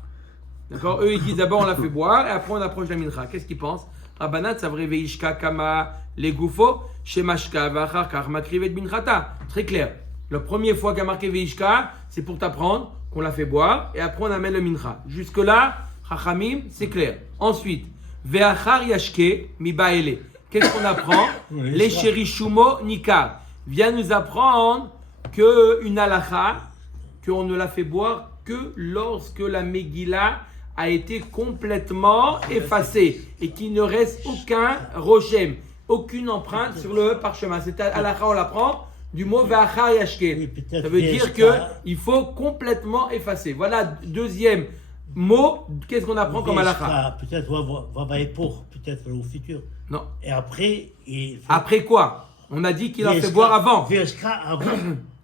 D'accord? Eux ils disent d'abord on la fait boire et après on approche la mincha. Qu'est-ce qu'ils pensent? Rabbanan, c'est vrai, Veishka Kama, les goufos, Shemashka, Vachar, Kar, Makrivet, Minchata. Très clair. La première fois qu'il y a marqué Veishka, c'est pour t'apprendre qu'on la fait boire et après on amène le mincha. Jusque-là, Chachamim, c'est clair. Ensuite, Veachar Yashke, Mibaele. Qu'est-ce qu'on apprend? Oui, Les ça. Sherishumo Nikar vient nous apprendre qu'une halakha, qu'on ne la fait boire que lorsque la Megillah a été complètement effacée et qu'il ne reste aucun rochem, aucune empreinte sur le parchemin. Cette halakha, on l'apprend du mot Veachar Yashke. Oui, peut-être Ça veut que dire ça- qu'il faut complètement effacer. Voilà, deuxième mot, qu'est-ce qu'on apprend comme halakha? Peut-être va pour, peut-être au futur. Non. Et après, Après quoi? On a dit qu'il a fait boire avant. VSK avant.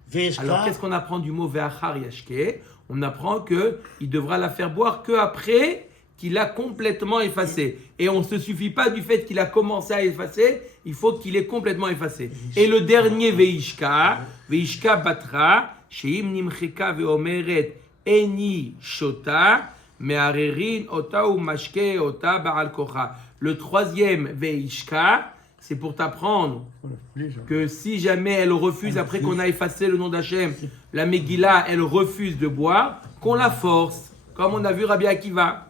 VSK. Alors, qu'est-ce qu'on apprend du mot ve'achar yashke? On apprend qu'il devra la faire boire qu'après qu'il a complètement effacé. Et on ne se suffit pas du fait qu'il a commencé à effacer, il faut qu'il ait complètement effacé. Et le dernier veishka batra, sheim nimcheka veomeret eni shota, me'arerin ota ou mashke ota ba'al kocha. Le troisième veishka, c'est pour t'apprendre que si jamais elle refuse, après qu'on a effacé le nom d'Hachem, la Megillah, elle refuse de boire, qu'on la force, comme on a vu Rabbi Akiva.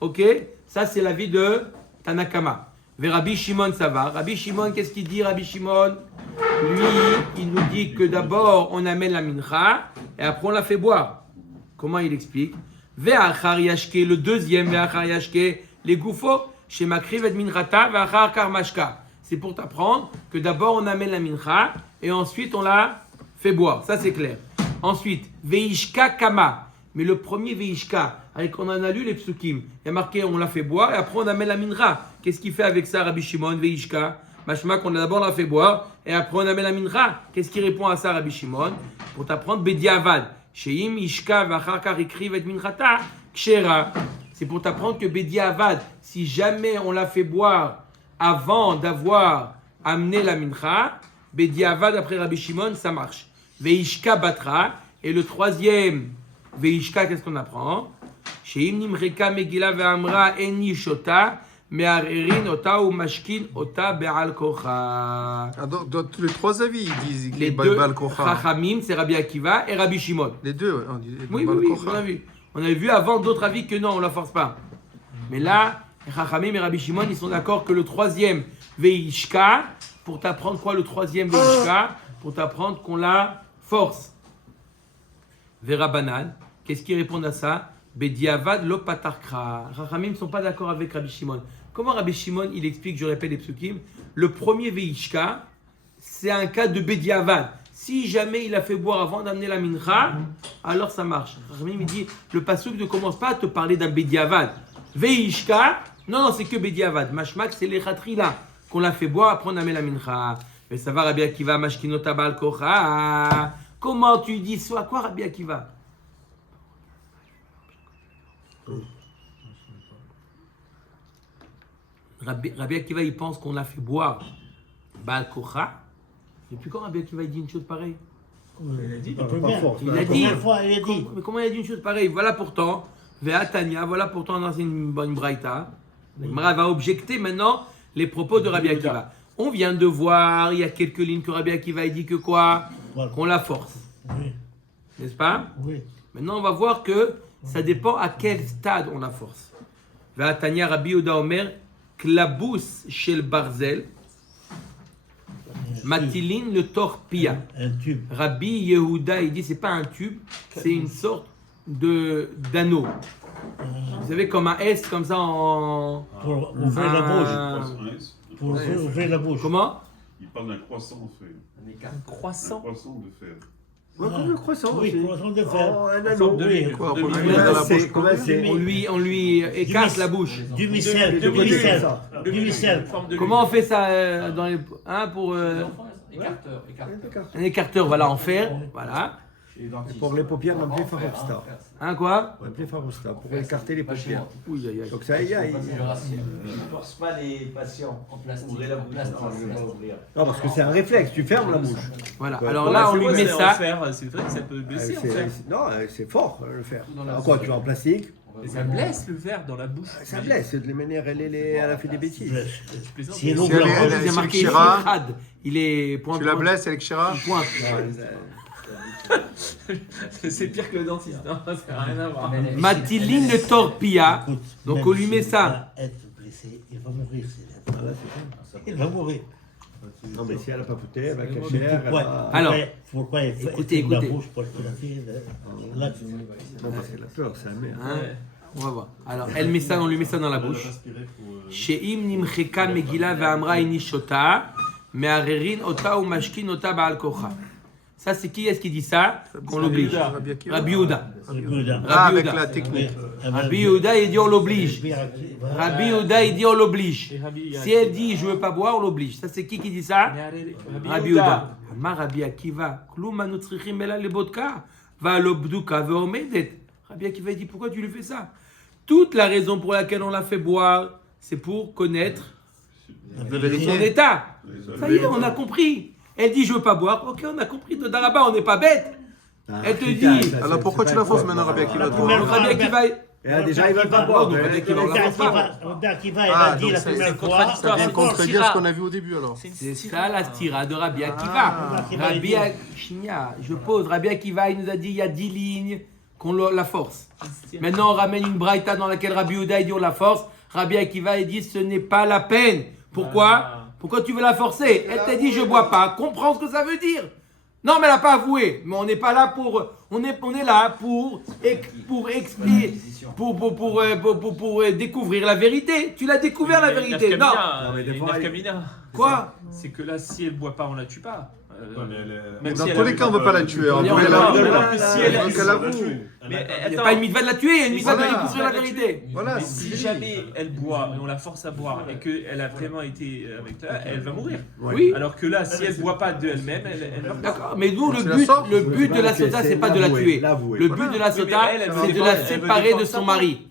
Ok? Ça, c'est l'avis de Tanakama. Vers Rabbi Shimon, ça va. Rabbi Shimon, qu'est-ce qu'il dit, Rabbi Shimon? Lui, il nous dit que d'abord, on amène la mincha, et après, on la fait boire. Comment il explique? Ve'achar yashke, le deuxième ve'achar yashke, les goufos, chez Makriv et minchata, ve'achar karmashka. C'est pour t'apprendre que d'abord, on amène la mincha, et ensuite, on la fait boire. Ça, c'est clair. Ensuite, veishka kama. Mais le premier veishka, avec on en a lu les psukim, il y a marqué on la fait boire et après on amène la mincha. Qu'est-ce qu'il fait avec ça, Rabbi Shimon, veishka? Mashma qu'on a d'abord la fait boire et après on amène la mincha. Qu'est-ce qui répond à ça, Rabbi Shimon? Pour t'apprendre bediavad. Sheim ishka v'achar ikriv et minchata kshera. C'est pour t'apprendre que bediavad, si jamais on la fait boire avant d'avoir amené la mincha, bediavad après Rabbi Shimon, ça marche. Veishka batra. Et le troisième veishka, qu'est-ce qu'on apprend? Sheim nimreka megillah ve'amra eni shota me'arerin ota ou mashkin ota be'al kocha. Dans tous les trois avis, ils disent Les deux Chachamim, c'est Rabbi Akiva et Rabbi Shimon. Les deux, on dit Oui, on a vu. On avait vu avant d'autres avis que non, on la force pas. Mais là, Chachamim et Rabbi Shimon, ils sont d'accord que le troisième veishka, pour t'apprendre quoi le troisième veishka? Pour t'apprendre qu'on la force. Vera Banan, qu'est-ce qu'ils répondent à ça? Bediavad lo patarkra. Chachamim ne sont pas d'accord avec Rabbi Shimon. Comment Rabbi Shimon, il explique, je répète les psukim, le premier veishka, c'est un cas de bediavad. Si jamais il a fait boire avant d'amener la mincha, alors ça marche. Chachamim, il dit, le pasuk ne commence pas à te parler d'un bediavad. Veishka, non, c'est que bediavad. Mashmak, c'est les khatrila qu'on l'a fait boire, après on amène la mincha. Mais ça va, Rabbi Akiva, mashkinota bal kocha. Comment tu dis soit quoi, Rabbi Akiva? Rabbi Akiva, il pense qu'on l'a fait boire Baal Kocha. Et puis quand Rabbi Akiva il dit une chose pareille? Il a dit. Il a dit. Mais comment il a dit une chose pareille? Voilà pourtant, Ve'atania, voilà pourtant dans une bonne braïta. Mara va objecter maintenant les propos de Rabbi Akiva. On vient de voir, il y a quelques lignes que Rabbi Akiva il dit que quoi? Qu'on la force. Oui. N'est-ce pas? Oui. Maintenant, on va voir que ça dépend à quel stade on la force. Ve'atania Rabbi Yehuda Omer, klabous shel barzel, matilin le torpia. Un tube. Rabbi Yehuda, il dit c'est pas un tube, c'est une sorte d'anneau. Vous savez, comme un S, comme ça en. Pour ouvrir la bouche. Pour ouvrir la bouche. Comment? Il parle d'un croissant en fait. Un croissant. Un croissant de fer. Ouais, comme le croissant. Oui, c'est- croissant de fer. Oh, un anneau. Oui. Quoi, pour Oui, lui mettre dans la c'est- bouche comment c'est- On lui écasse la bouche. Du micelle, du côté, micelle. ça. Du micelle. Comment on fait ça dans les. Hein, pour. Écarteur. Un écarteur, voilà, en fer. Voilà. Et pour les paupières, on appelait Farosta. Hein, quoi? On appelait Farosta, pour écarter les paupières. Oui, aïe, aïe. Donc ça y est, Je ne force pas les patients. En plastique. Ouvrez la bouche. Plastique. non, parce que c'est un réflexe, tu fermes la bouche. Voilà. Ouais. Alors là, on lui met ça. C'est vrai que ça peut blesser en C'est- fer. non, c'est fort le fer. En quoi, tu vas en plastique? Et ça blesse le fer dans la bouche. Ça blesse, de les manière, elle a fait des bêtises. Tu plaisantes. Si elle Si ouvre elle la est- bouche, elle Il est a marqué Kshira. Khad. Il est point. Tu la blesses avec Kshira? Point. C'est pire que le dentiste. hein, Ça n'a rien à voir. Matiline le torpilla. écoute, Donc même on lui met s'il ça. va être blessé, il va mourir. Il va mourir. Non, mais si elle a papoté, elle va Mais cacher, elle pourquoi, va. Alors, pourquoi il faut écoutez, la écoutez. bouche pour la fille, là, tu- Non, parce qu'elle a peur, c'est la mère. Hein? On va voir. Alors, elle met ça, on lui met ça dans la bouche. Sheim nimcheka megillah ve'amra inishota me'arerin ota ou mashkin ota ba'al kocha. Ça, c'est qui est-ce qui dit ça? Qu'on l'oblige. Rabbi Akiva. Rabbi Yehuda. Ah, avec Yehuda. la technique. Rabbi Yehuda, il dit on l'oblige. Rabbi Yehuda, il dit on l'oblige. Si elle dit je veux pas boire, on l'oblige. Ça, c'est qui dit ça? Rabbi Yehuda. Amar Rabbi Akiva. Klum anu tzrichim ela lebodka. Va lobduka ve'omedet. Rabbi Akiva, il dit pourquoi tu lui fais ça? Toute la raison pour laquelle on l'a fait boire, c'est pour connaître son état. Ça y est, on a compris. Elle dit je veux pas boire. Ok, on a compris. De Daraba, on n'est pas bête. Elle te dit. Alors pourquoi tu la forces maintenant, Rabbi Akiva? Rabbi Akiva. Déjà, ils veulent pas boire. Rabbi Akiva, on la force pas. Rabbi Akiva, il a dit la première fois. Ça vient contredire ce qu'on a vu au début alors. C'est ça la stira de Rabbi Akiva. Rabbi Akiva, je pose. Rabbi Akiva, il nous a dit il y a 10 lignes qu'on la force. Maintenant, on ramène une braïta dans laquelle Rabbi Yehuda, il dit on la force. Rabbi Akiva, il dit ce n'est pas la peine. Pourquoi? Pourquoi tu veux la forcer? Elle t'a dit je bois pas. Comprends ce que ça veut dire. Non, mais elle n'a pas avoué. Mais on n'est pas là pour. On est là pour expliquer, pour découvrir la vérité. Tu l'as découvert la vérité. Non. Quoi? C'est que là, si elle boit pas, on la tue pas. Dans tous les cas, on ne veut pas la tuer. On veut qu'elle avoue. Mais Il n'y a pas une mitzvah de la tuer, il y a une mitzvah de découvrir la vérité. Voilà, si jamais elle boit et on la force à boire et qu'elle a vraiment été avec toi, elle va mourir. Oui. Alors que là, si elle ne boit pas de elle-même, elle meurt. D'accord, mais nous, le but de la sota, c'est pas de la tuer. Le but de la sota, c'est de la séparer de son mari.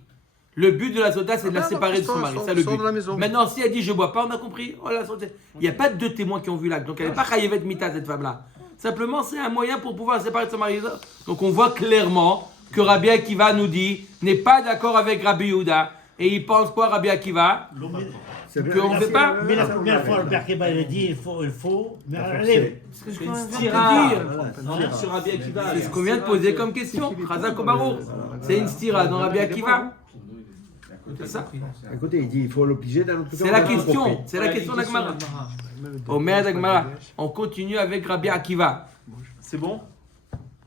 Le but de la sota, c'est de la séparer de son mari. C'est le but. Maintenant, si elle dit je bois pas, on a compris. Oh, il n'y a pas deux témoins qui ont vu l'acte. Donc elle n'est pas chayevet mita, cette femme-là. Simplement, c'est un moyen pour pouvoir séparer de son mari. Donc on voit clairement que Rabbi Akiva nous dit n'est pas d'accord avec Rabbi Yehuda. Et il pense quoi, Rabbi Akiva? Qu'on ne fait pas. Mais la première fois, Rabbi Akiva, il a dit il faut. Mais allez, c'est ce qu'on vient de dire. Sur Rabbi Akiva. C'est ce qu'on vient de poser comme question. Chazak Obaro. C'est une stira dans Rabbi Akiva. C'est ça. D'un côté, il dit il faut l'obliger, d'un autre côté. C'est la question. C'est la question d'Agmara. Omer d'Agmara. On continue avec Rabbi Akiva. C'est bon?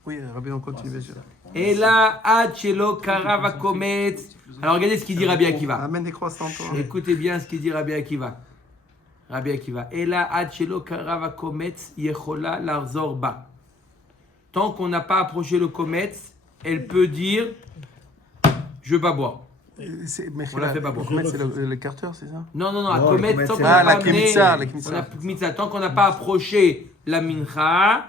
Oui, Rabbi, on continue, bien sûr. Et là, Achelo Karava Komet. Alors regardez ce qu'il dit Rabbi Akiva. Amène des croissants, toi. Écoutez bien ce qu'il dit Rabbi Akiva. Rabbi Akiva. Et là, Achelo Karava Komet Yechola Larzor Ba. Tant qu'on n'a pas approché le Komet, elle peut dire je veux pas boire. On la fait pas boire. C'est l'écarteur, c'est ça? Non, à Komet, tant qu'on Ah, n'a la pas amené, Kmitsa. tant qu'on n'a pas approché la mincha,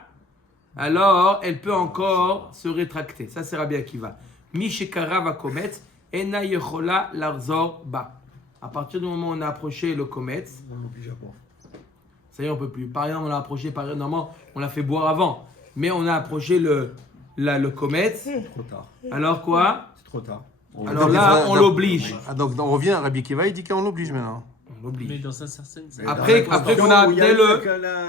alors elle peut encore se rétracter. Ça, c'est Rabbi Akiva. Mishekara va Komet, ena yechola larzor ba. À partir du moment où on a approché le Komet, ça y est, on peut plus. Par exemple, on l'a approché, normalement, on l'a fait boire avant, mais on a approché le Komet. Trop tard. Alors quoi? C'est trop tard. Alors là, on l'oblige. Donc on revient à Rabbi Akiva, il dit qu'on l'oblige maintenant. On l'oblige. Mais dans un certain sens. Après qu'on a amené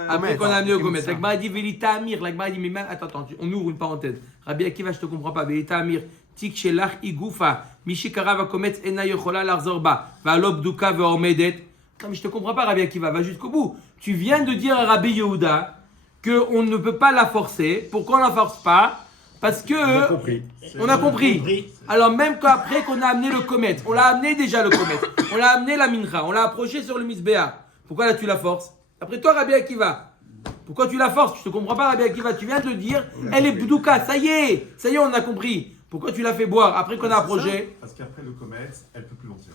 Après qu'on a amené le Gomet. La Gemara dit Velita Amir. La Gemara dit mais même attends, on ouvre une parenthèse. Rabbi Akiva, je te comprends pas. Velita Amir. Tik shelach igufa. Mishikara va kometz ena yochola larzorba. Va lobduka ve ormedet. Non mais je te comprends pas, Rabbi Akiva. Va jusqu'au bout. Tu viens de dire à Rabbi Yehuda que on ne peut pas la forcer. Pourquoi on la force pas? Parce que on a compris. Alors même qu'après qu'on a amené le Komet, on l'a amené déjà le Komet, on l'a amené la mincha, on l'a approché sur le misbéa. Pourquoi là tu la forces? Après toi Rabbi Akiva, pourquoi tu la forces? Je te comprends pas Rabbi Akiva, tu viens de dire, elle est bouddouka, ça y est, on a compris. Pourquoi tu l'as fait boire après qu'on a approché? Parce qu'après le commerce, elle peut plus mentir.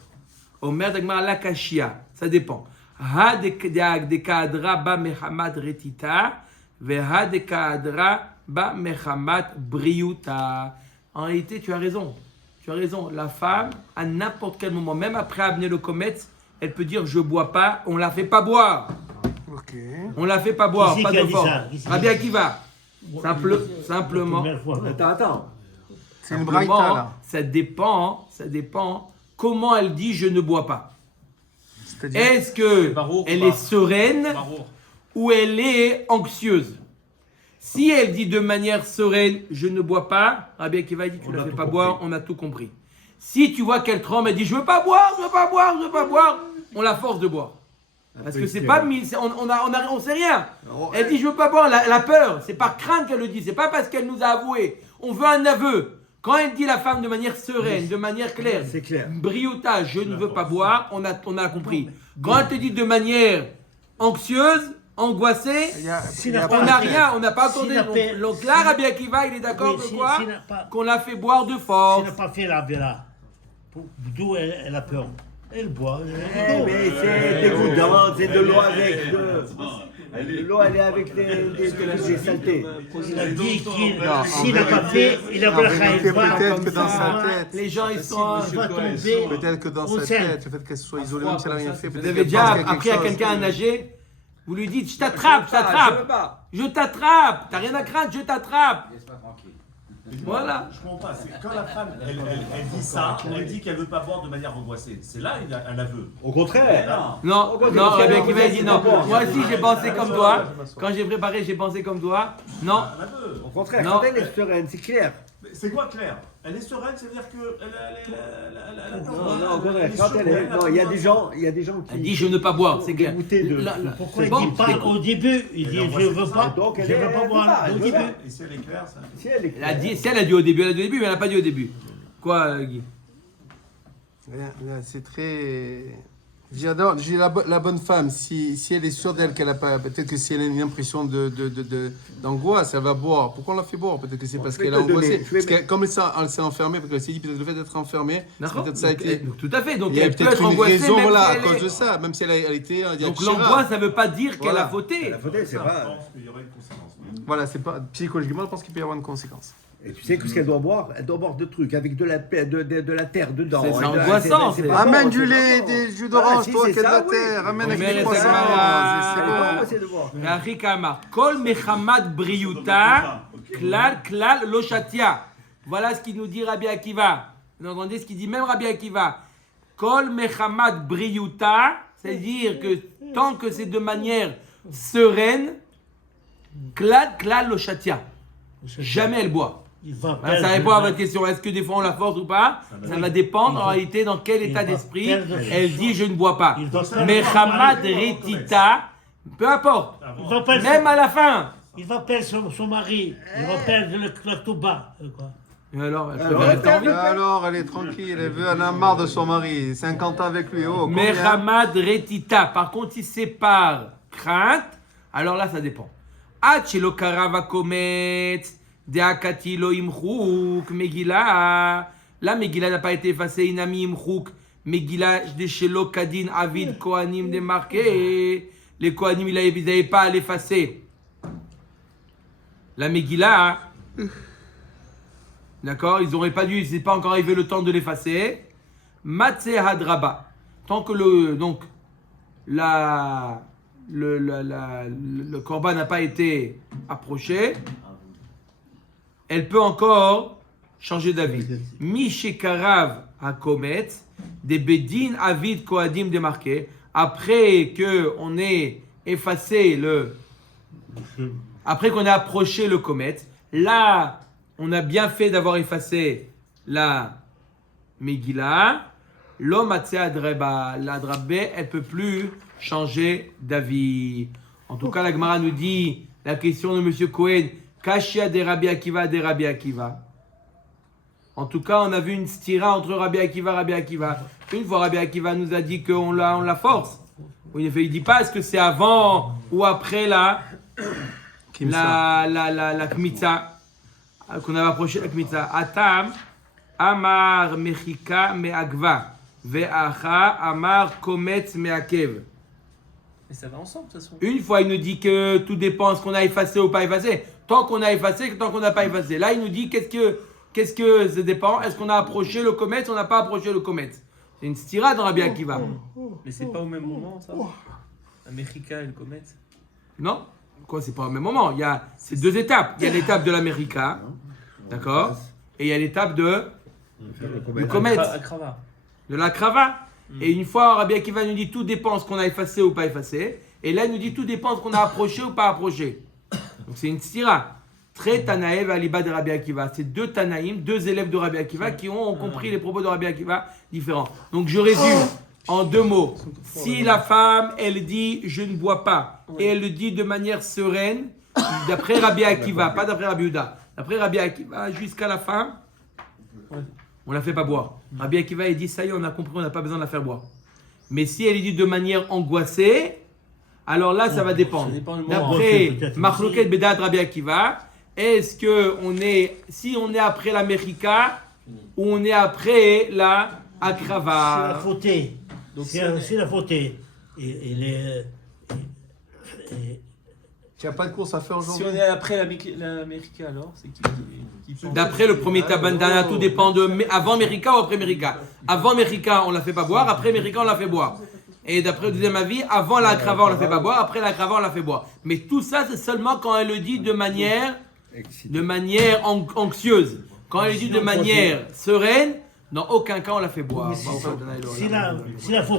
Omer d'Agmar la kashia, ça dépend. Ha de kadra ba mehamad retita, ve ha de kadra ba mechamat briuta. En réalité, tu as raison. La femme, à n'importe quel moment, même après amener le Komet, elle peut dire je bois pas. On la fait pas boire. Ok. On la fait pas boire, Qui pas c'est qui a de dit force. ça? Rabbi Akiva. Simplement. Attends. C'est une braïta là. Ça dépend comment elle dit je ne bois pas. C'est-à-dire Est-ce que elle est sereine ou elle est anxieuse? Si elle dit de manière sereine, je ne bois pas, Rabbi Akiva dit tu ne la fais pas boire, on a tout compris. Si tu vois qu'elle tremble, elle dit je veux pas boire, on la force de boire. Parce que c'est pas on sait rien. Elle dit je veux pas boire, la peur, c'est par crainte qu'elle le dit, c'est pas parce qu'elle nous a avoué. On veut un aveu. Quand elle dit la femme de manière sereine, de manière claire, C'est clair. Briouta, je ne veux pas boire, on a compris. Quand elle te dit de manière anxieuse, angoissé, S'il on n'a pas n'a fait- rien, on n'a pas accordé. s'il n'a fait- Donc là, Rabbi Akiva, il est d'accord Oui, de s'il- quoi s'il n'a pas- qu'on l'a fait boire de S'il force. n'a pas fait la Vera, d'où elle a peur. Elle boit. Mais c'est dégoûtant, c'est de l'eau avec. L'eau, elle est avec des saletés. Il a dit qu'il, Non, s'il en n'a pas fait, il a En voulu vérité, peut-être que dans ça, sa tête, Les gens, ils sont. Il va tomber. peut-être que dans sa tête, le fait qu'elle soit isolée, même si elle n'a rien fait, Vous peut-être avez qu'elle déjà pense qu'il y a appris à quelque chose. quelqu'un à nager, vous lui dites je t'attrape, je t'attrape, je t'attrape, t'as rien à craindre, je t'attrape. Voilà. Je comprends pas. C'est quand la femme, elle dit ça, elle dit qu'elle veut pas boire de manière angoissée. C'est là un aveu. Au contraire. Non, non, Rabbi Akiva il dit non. Moi aussi j'ai pensé comme toi. Quand j'ai préparé, j'ai pensé comme toi. Non, Un aveu. Au contraire, Non. quand elle est sereine, c'est clair. Mais c'est quoi Claire? Elle est sereine, c'est-à-dire que Non, au contraire, quand elle est. Non, il y a des gens qui. elle dit je ne pas boire, c'est clair. Dégoûtés de. Pourquoi C'est il bon, dit pas au début? Il dit je ne veux pas. Donc, Je elle ne est- veux pas elle boire veut pas, au elle veut début. pas. Et si elle est claire, ça. Si elle est Elle a claire. dit, si elle a dit au début, mais elle n'a pas dit au début. Quoi, Guy? C'est très. J'adore, la bonne femme, si elle est sûre d'elle qu'elle a pas, peut-être que si elle a une impression d'angoisse, elle va boire. Pourquoi on la fait boire? Peut-être que c'est parce Je vais qu'elle est te donner, angoissée. je vais- Parce que comme elle s'est enfermée, parce qu'elle s'est dit peut-être le fait d'être enfermée, c'est D'accord. peut-être ça a été. Donc, tout à fait. Donc Il y a elle peut peut-être être une angoissée raison, même voilà, si à elle cause est- de ça, même si elle a été. Donc l'angoisse, ça ne veut pas dire qu'elle Voilà. a fauté. La faute, c'est Je pas. pense qu'il y aurait une conséquence. Voilà, c'est pas psychologiquement, je pense qu'il peut y avoir une conséquence. Et tu sais que ce qu'elle doit boire, elle doit boire de trucs avec de la terre dedans. C'est Et de- angoissant, c'est c'est- pas bon, Amène du c'est lait, pas bon. des jus d'orange, si, toi c'est qui as de ça, la oui. terre, amène avec Mais des c'est croissants, pas- c'est Elle doit bon. essayer de boire. Rachi Kama. Kol mechamad briuta, klal lo shatia. Voilà ce qu'il nous dit Rabbi Akiva. Vous entendez ce qu'il dit même Rabbi Akiva. Kol mechamad briuta, c'est-à-dire que tant que c'est de manière sereine, klal lo shatia. Jamais elle boit. Il va Voilà, ça perdre- répond à votre question. Est-ce que des fois on la force ou pas? Ça va dépendre en réalité dans quel il état va d'esprit perdre elle dit je ne bois pas. Il va perdre- Mais Hamad Retita, peu importe, Il va perdre- même à la fin. Il va perdre son mari. Il va perdre la touba. Quoi. Et alors, elle peut Alors, rester en vie. Alors, elle est tranquille, elle a marre de son mari, 50 ans avec lui, oh, Mais combien? Hamad Retita, par contre, il sépare crainte, alors là, ça dépend. Achelo karava komet, deakati lo imchouk, Megillah. La Megillah n'a pas été effacée, inami imchouk. Megillah de shelo kadin avid kohanim démarqué. Les kohanim, ils n'avaient pas à l'effacer. La Megillah, d'accord, ils n'auraient pas dû, c'est pas encore arrivé le temps de l'effacer. Matse hadraba. Tant que le korban n'a pas été approché, elle peut encore changer d'avis. Mishekarav hakomet, des bedin avid koadim démarqués. Après que on ait effacé après qu'on ait approché le komet, là, on a bien fait d'avoir effacé la Megillah. L'homme a la drabé, elle ne peut plus changer d'avis. En tout cas, la Gemara nous dit la question de M. Cohen, Kashia de Rabbi Akiva de Rabbi Akiva. En tout cas, on a vu une stira entre Rabbi Akiva et Rabbi Akiva. Une fois, Rabbi Akiva nous a dit qu'on la force. Il ne dit pas est-ce que c'est avant ou après la kmitza, qu'on avait approché la kmitza. Atam, Amar mechika me'agva, ve'acha, Amar kometz me'akev. Mais ça va ensemble, de toute façon. Une fois, il nous dit que tout dépend ce qu'on a effacé ou pas effacé. Tant qu'on a effacé, tant qu'on n'a pas effacé. Là, il nous dit qu'est-ce que ça dépend. Est-ce qu'on a approché le kometz ou on n'a pas approché le kometz? C'est une stira dans Rabbi Akiva. Mais c'est pas au même moment, ça. La Mechika et le Comet. Non? Quoi, c'est pas au même moment. C'est deux étapes. Il y a l'étape de l'América, d'accord? Et il y a l'étape du kometz, Akrava. de la crava. Et une fois, Rabbi Akiva nous dit tout dépend ce qu'on a effacé ou pas effacé. Et là, il nous dit tout dépend ce qu'on a approché ou pas approché. Donc c'est une stira. Très Tanaïv Aliba de Rabbi Akiva. C'est deux Tanaïm, deux élèves de Rabbi Akiva qui ont compris les propos de Rabbi Akiva différents. Donc je résume en deux mots. Si la femme, elle dit je ne bois pas, et elle le dit de manière sereine, d'après Rabbi Akiva, pas d'après Rabbi Yehuda, d'après Rabbi Akiva, jusqu'à la fin, on la fait pas boire. Rabbi Akiva, il dit ça y est, on a compris, on n'a pas besoin de la faire boire. Mais si elle dit de manière angoissée, alors là, ça va dépendre. Ça dépend du moment. D'après Peut-être Machloket Bedat Rabbi Akiva, est-ce que si on est après la Merika ou on est après la C'est la Akrava? fautée. Donc, C'est la fautée. Et Tu n'as pas de course à faire Si aujourd'hui? on est après l'Amérique, alors, c'est qui pense D'après le premier Tabandana, tout dépend de avant Merika ou après Merika. Avant Merika, on la fait pas boire, après Merika, on la fait boire. Et d'après le deuxième avis, avant la Akrava, on la fait pas boire, après la Akrava, on la fait boire. Mais tout ça, c'est seulement quand elle le dit de manière anxieuse. Quand elle le dit de manière sereine, dans aucun cas on la fait boire. si la fautée